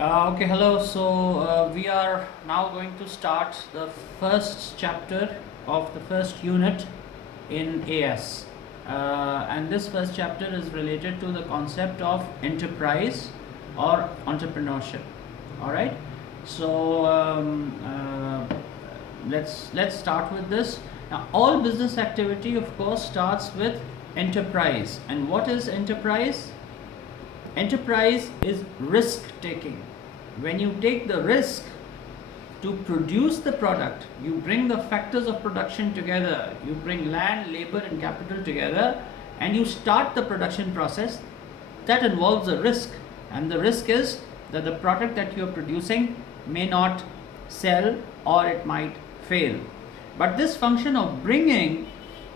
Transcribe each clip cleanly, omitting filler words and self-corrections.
Okay, hello. We are now going to start the first chapter of the first unit in AS. And this first chapter is related to the concept of enterprise or entrepreneurship. All right. So let's start with this. Now, all business activity, of course, starts with enterprise. And what is enterprise? Enterprise is risk taking. When you take the risk to produce the product, you bring the factors of production together, you bring land, labor, and capital together, and you start the production process. That involves a risk, and the risk is that the product that you are producing may not sell or it might fail. But this function of bringing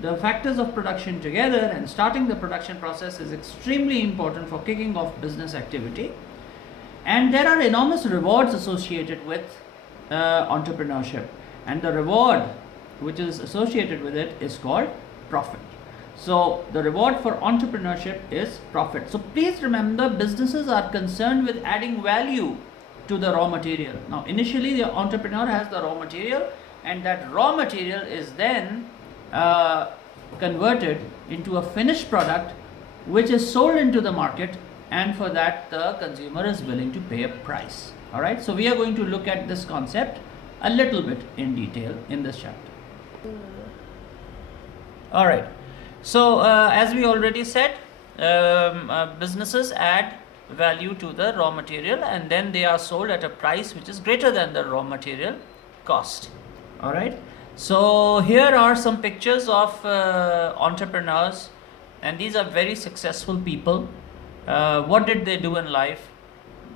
the factors of production together and starting the production process is extremely important for kicking off business activity. And there are enormous rewards associated with entrepreneurship, and the reward which is associated with it is called profit. So the reward for entrepreneurship is profit. So please remember, businesses are concerned with adding value to the raw material. Now initially the entrepreneur has the raw material, and that raw material is then converted into a finished product which is sold into the market, and for that the consumer is willing to pay a price. All right, so we are going to look at this concept a little bit in detail in this chapter. All right, so as we already said, businesses add value to the raw material, and then they are sold at a price which is greater than the raw material cost. All right, so here are some pictures of entrepreneurs, and these are very successful people. What did they do in life?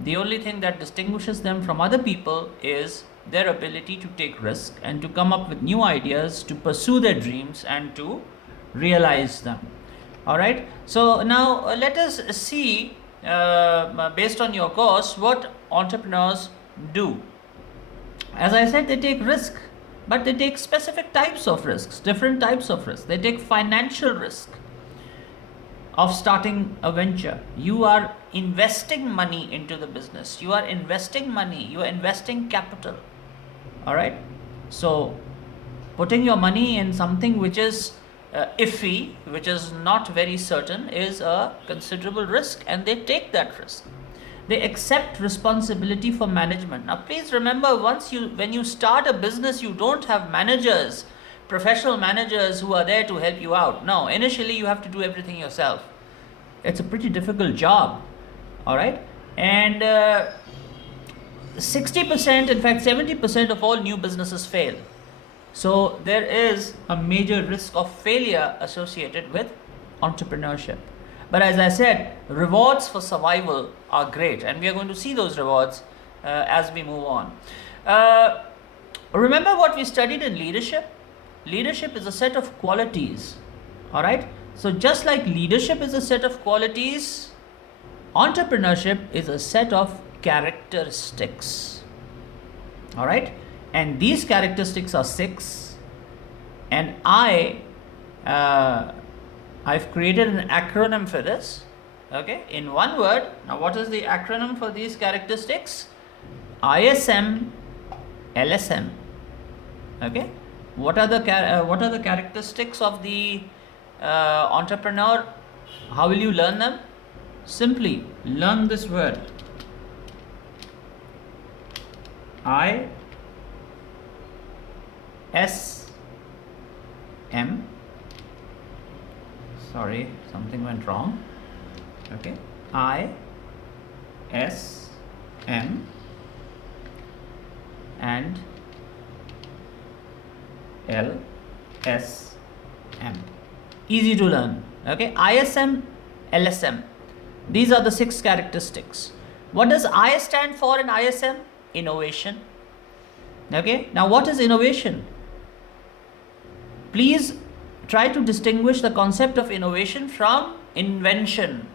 The only thing that distinguishes them from other people is their ability to take risk and to come up with new ideas, to pursue their dreams and to realize them. All right, so now let us see, based on your course, what entrepreneurs do. As I said, they take risk, but they take specific types of risks, different types of risks. They take financial risk of starting a venture. You are investing money into the business. You are investing money. You are investing capital. All right. So putting your money in something which is iffy, which is not very certain, is a considerable risk, and they take that risk. They accept responsibility for management. Now please remember, when you start a business, you don't have managers, professional managers who are there to help you out. No, initially you have to do everything yourself. It's a pretty difficult job. All right, and 60%, in fact 70% of all new businesses fail. So there is a major risk of failure associated with entrepreneurship. But as I said, rewards for survival are great, and we are going to see those rewards as we move on. Remember what we studied in leadership? Leadership is a set of qualities. All right, so just like leadership is a set of qualities, entrepreneurship is a set of characteristics. All right, and these characteristics are 6, and I've created an acronym for this. Okay, in one word. Now what is the acronym for these characteristics? ISM, LSM. Okay, what are the characteristics of the entrepreneur? How will you learn them? Simply learn this word, ISM. Sorry, something went wrong. Okay, ISM and LSM. Easy to learn. Okay, ISM, LSM. These are the 6 characteristics. What does I stand for in ISM? Innovation. Okay, now what is innovation? Please try to distinguish the concept of innovation from invention.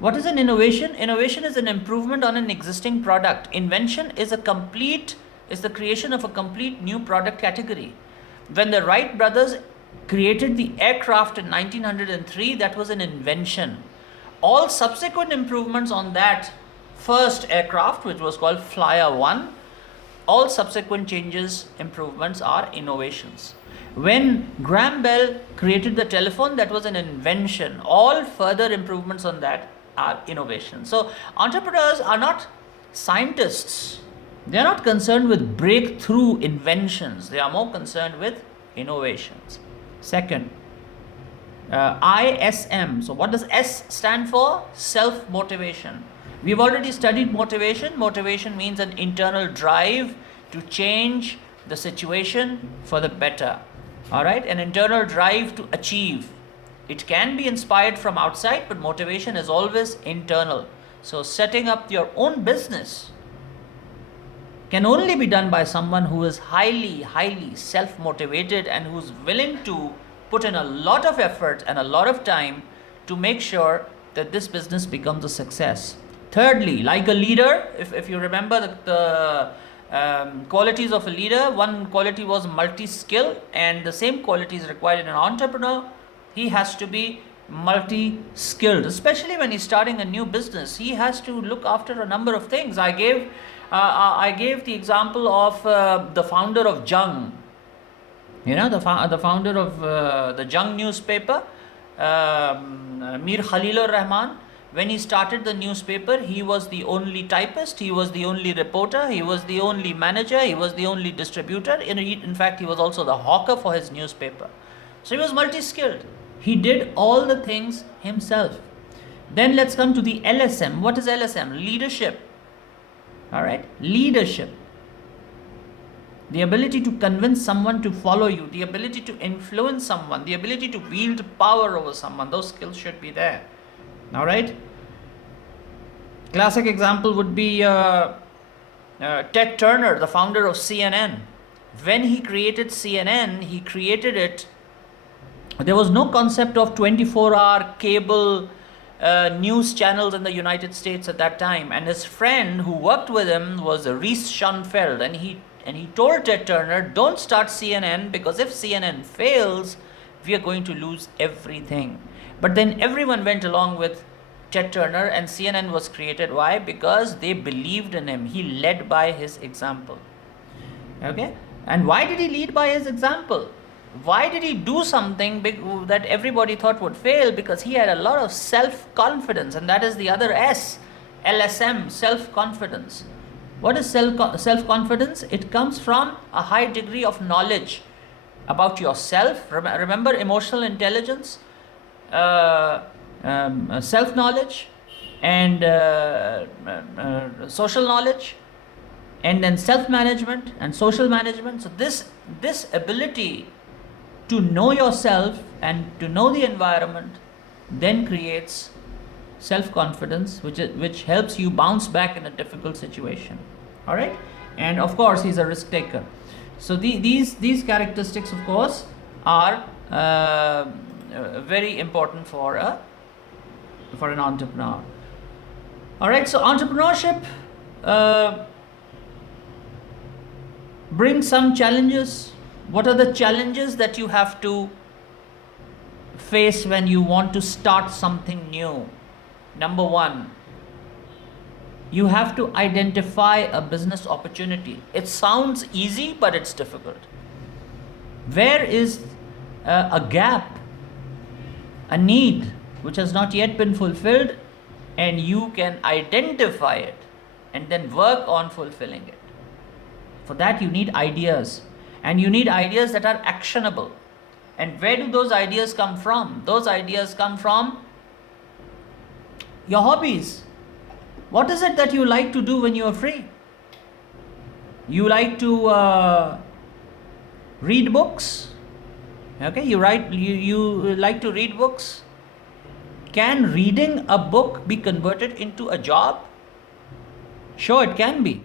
What is an innovation? Innovation is an improvement on an existing product. Invention is the creation of a complete new product category. When the Wright brothers created the aircraft in 1903, that was an invention. All subsequent improvements on that first aircraft, which was called Flyer 1. All subsequent changes, improvements are innovations. When Graham Bell created the telephone, that was an invention. All further improvements on that are innovations. So entrepreneurs are not scientists. They are not concerned with breakthrough inventions. They are more concerned with innovations. Second, ISM. So what does S stand for? Self-motivation. We've already studied motivation. Motivation means an internal drive to change the situation for the better. All right, an internal drive to achieve. It can be inspired from outside, but motivation is always internal. So setting up your own business can only be done by someone who is highly self-motivated and who's willing to put in a lot of effort and a lot of time to make sure that this business becomes a success. Thirdly, like a leader, if you remember the qualities of a leader, one quality was multi-skill, and the same quality is required in an entrepreneur. He has to be multi-skilled, especially when he's starting a new business. He has to look after a number of things. I gave the example of the founder of Jung. You know, the founder of the Jung newspaper, Mir Khalilur Rahman. When he started the newspaper, he was the only typist, he was the only reporter, he was the only manager, he was the only distributor. In fact, he was also the hawker for his newspaper. So he was multi-skilled. He did all the things himself. Then let's come to the LSM. What is LSM? Leadership. All right, leadership. The ability to convince someone to follow you, the ability to influence someone, the ability to wield power over someone. Those skills should be there. All right. Classic example would be Ted Turner, the founder of CNN. When he created CNN, he created it. There was no concept of 24-hour cable news channels in the United States at that time. And his friend who worked with him was Reese Schonfeld, and he told Ted Turner, "Don't start CNN, because if CNN fails, we are going to lose everything." But then everyone went along with Ted Turner, and CNN was created. Why? Because they believed in him. He led by his example. Okay? And why did he lead by his example? Why did he do something big that everybody thought would fail? Because he had a lot of self-confidence, and that is the other S, LSM, self-confidence. What is self-confidence? It comes from a high degree of knowledge about yourself. Remember emotional intelligence? Self-knowledge and social knowledge, and then self-management and social management. So this ability to know yourself and to know the environment then creates self-confidence, which helps you bounce back in a difficult situation. All right, and of course he's a risk taker. So these characteristics, of course, are very important for an entrepreneur. All right, so entrepreneurship brings some challenges. What are the challenges that you have to face when you want to start something new? Number one, you have to identify a business opportunity. It sounds easy, but it's difficult. Where is a gap, a need which has not yet been fulfilled, and you can identify it and then work on fulfilling it? For that you need ideas, and you need ideas that are actionable. And where do those ideas come from? Those ideas come from your hobbies. What is it that you like to do when you are free? You like to read books. Okay, you like to read books. Can reading a book be converted into a job? Sure, it can be.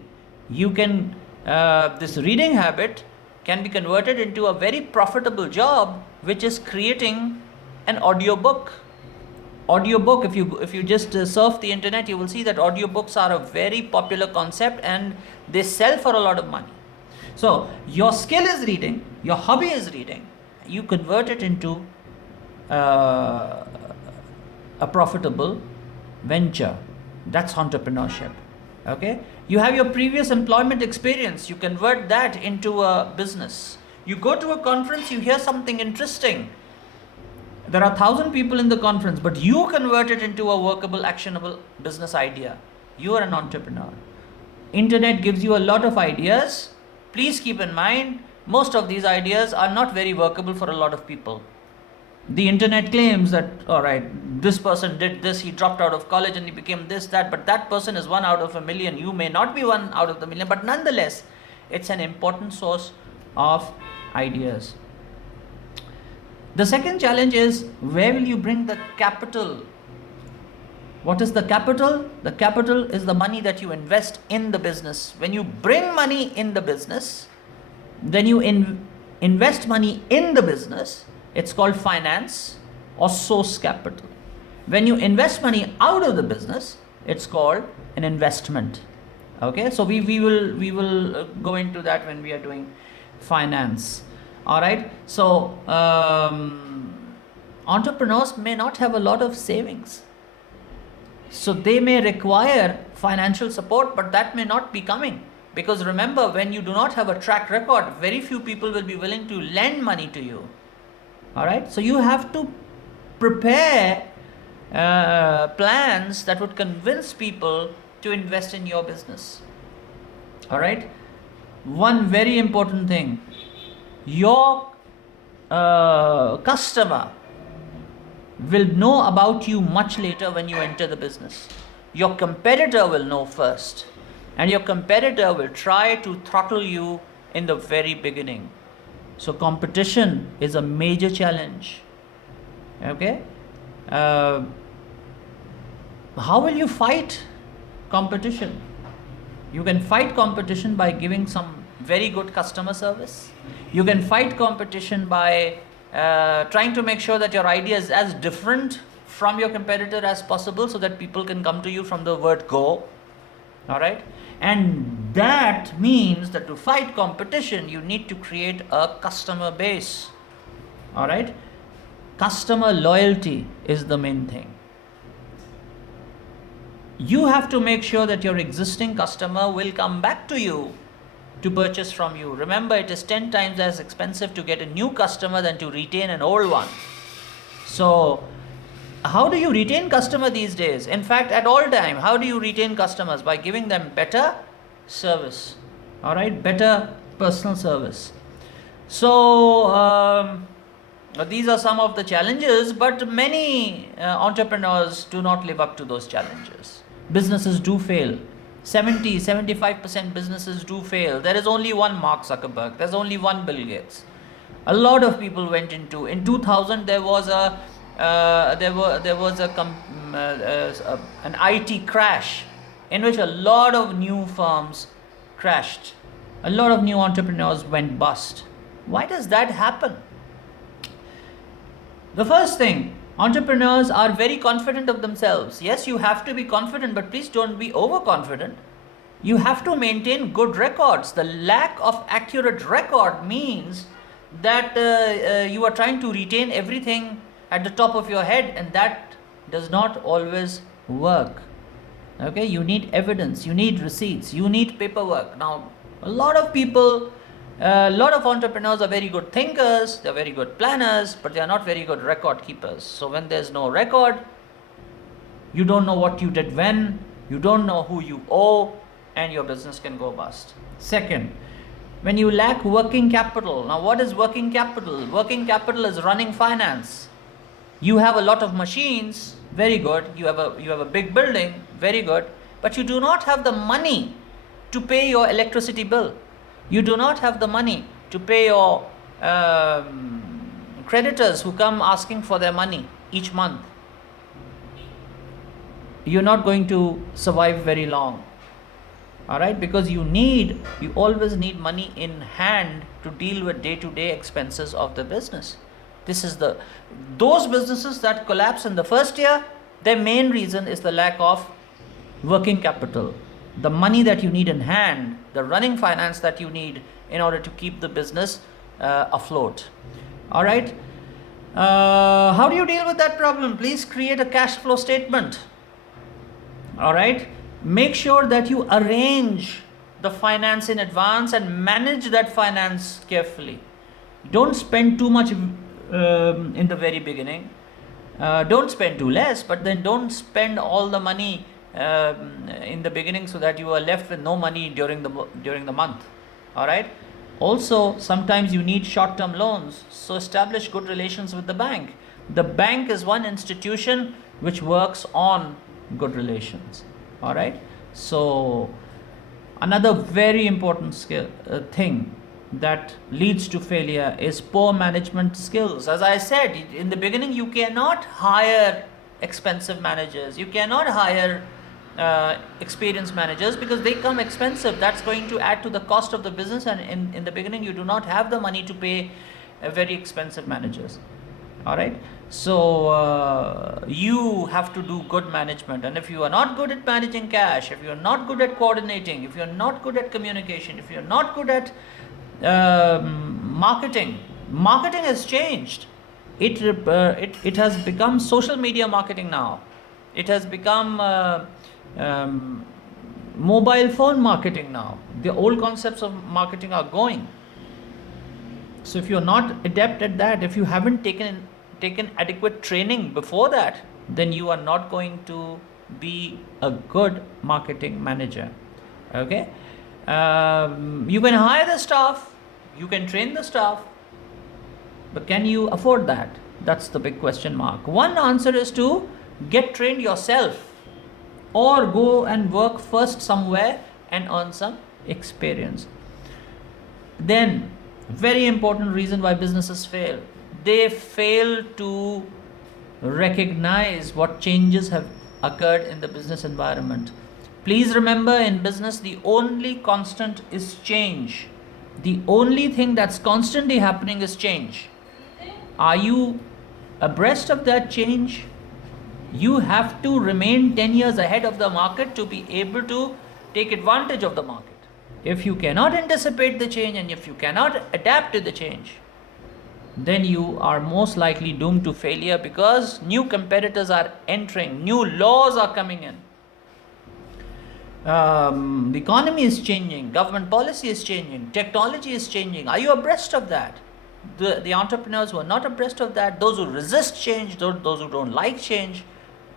You can this reading habit can be converted into a very profitable job, which is creating an audiobook. Audiobook, if you just surf the internet, you will see that audiobooks are a very popular concept and they sell for a lot of money. So your skill is reading, your hobby is reading. You convert it into a profitable venture. That's entrepreneurship. Okay, you have your previous employment experience, you convert that into a business. You go to a conference, you hear something interesting. There are 1,000 people in the conference, but you convert it into a workable, actionable business idea. You are an entrepreneur. Internet gives you a lot of ideas. Please keep in mind, most of these ideas are not very workable for a lot of people. The internet claims that, all right, this person did this, he dropped out of college and he became this, that, but that person is 1 out of a million. You may not be 1 out of the million, but nonetheless, it's an important source of ideas. The second challenge is, where will you bring the capital? What is the capital? The capital is the money that you invest in the business. When you bring money in the business, then you invest money in the business. It's called finance or source capital. When you invest money out of the business, it's called an investment. Okay, so we will go into that when we are doing finance. All right, so entrepreneurs may not have a lot of savings, so they may require financial support, but that may not be coming, because remember, when you do not have a track record, very few people will be willing to lend money to you. All right, so you have to prepare plans that would convince people to invest in your business. All right, one very important thing, your customer will know about you much later when you enter the business. Your competitor will know first, and your competitor will try to throttle you in the very beginning. So competition is a major challenge. Okay, how will you fight competition? You can fight competition by giving some very good customer service. You can fight competition by trying to make sure that your idea is as different from your competitor as possible, so that people can come to you from the word go. All right, and that means that to fight competition, you need to create a customer base. All right, customer loyalty is the main thing. You have to make sure that your existing customer will come back to you to purchase from you. Remember, it is 10 times as expensive to get a new customer than to retain an old one. So how do you retain customer these days? In fact, at all time, how do you retain customers? By giving them better service. All right, better personal service. So these are some of the challenges, but many entrepreneurs do not live up to those challenges. Businesses do fail. 70-75% businesses do fail. There is only one Mark Zuckerberg. There's only one Bill Gates. A lot of people went into. In 2000, there was an IT crash in which a lot of new firms crashed. A lot of new entrepreneurs went bust. Why does that happen? The first thing, entrepreneurs are very confident of themselves. Yes, you have to be confident, but please don't be overconfident. You have to maintain good records. The lack of accurate record means that you are trying to retain everything at the top of your head, and that does not always work. Okay, you need evidence, you need receipts, you need paperwork. Now, a lot of people, a lot of entrepreneurs are very good thinkers, they're very good planners, but they are not very good record keepers. So when there's no record, you don't know what you did when, you don't know who you owe, and your business can go bust. Second, when you lack working capital. Now, what is working capital? Working capital is running finance. You have a lot of machines, very good. You have a big building, very good. But you do not have the money to pay your electricity bill. You do not have the money to pay your creditors who come asking for their money each month. You're not going to survive very long. All right, because you always need money in hand to deal with day-to-day expenses of the business. Those businesses that collapse in the first year, their main reason is the lack of working capital. The money that you need in hand, the running finance that you need in order to keep the business afloat. All right. How do you deal with that problem? Please create a cash flow statement. All right. make sure that you arrange the finance in advance and manage that finance carefully. Don't spend too much in the very beginning. Don't spend too less, but then don't spend all the money in the beginning so that you are left with no money during the month. All right. Also, sometimes you need short-term loans, so establish good relations with the bank. The bank is one institution which works on good relations. All right. So another very important thing that leads to failure is poor management skills. As I said in the beginning, you cannot hire expensive managers, you cannot hire experienced managers, because they come expensive. That's going to add to the cost of the business, and in the beginning you do not have the money to pay very expensive managers. All right. So you have to do good management, and if you are not good at managing cash, if you are not good at coordinating, if you are not good at communication, if you are not good at marketing has changed. It has become social media marketing now. It has become mobile phone marketing now. The old concepts of marketing are going. So if you're not adept at that, if you haven't taken adequate training before that, then you are not going to be a good marketing manager. Okay. You can hire the staff, you can train the staff, but can you afford that? That's the big question mark. One answer is to get trained yourself, or go and work first somewhere and earn some experience. Then, very important reason why businesses fail: they fail to recognize what changes have occurred in the business environment. Please remember, in business, the only constant is change. The only thing that's constantly happening is change. Are you abreast of that change? You have to remain 10 years ahead of the market to be able to take advantage of the market. If you cannot anticipate the change, and if you cannot adapt to the change, then you are most likely doomed to failure, because new competitors are entering, new laws are coming in. The economy is changing, government policy is changing, technology is changing. Are you abreast of that? The entrepreneurs who are not abreast of that, those who resist change, those who don't like change,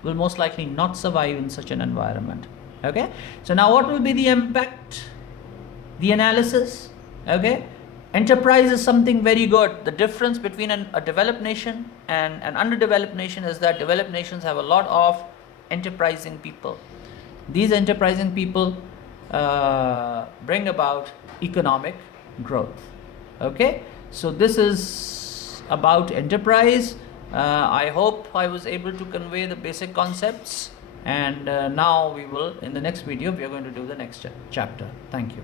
will most likely not survive in such an environment. Okay. So now what will be the impact? The analysis. Okay. Enterprise is something very good. The difference between a developed nation and an underdeveloped nation is that developed nations have a lot of enterprising people. These enterprising people bring about economic growth. Okay. So this is about enterprise. I hope I was able to convey the basic concepts, and now in the next video we are going to do the next chapter. Thank you.